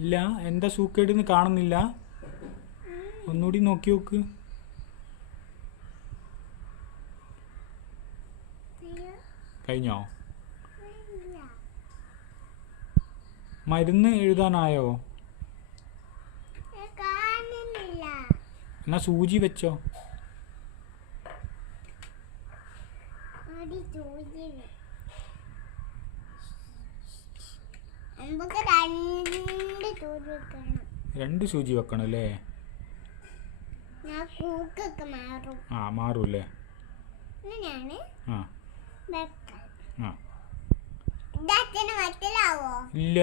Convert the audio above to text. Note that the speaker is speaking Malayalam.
ഇല്ല, എന്താ സൂക്കേടെന്ന് കാണുന്നില്ല. ഒന്നുകൂടി നോക്കി നോക്ക്. കഴിഞ്ഞോ? മരുന്ന് എഴുതാനായോ? എന്നാ സൂചി വെച്ചോ. രണ്ട് സൂചി വെക്കണം അല്ലേ? ആ മാറൂല്ലേ? ആ ആ ഇല്ല.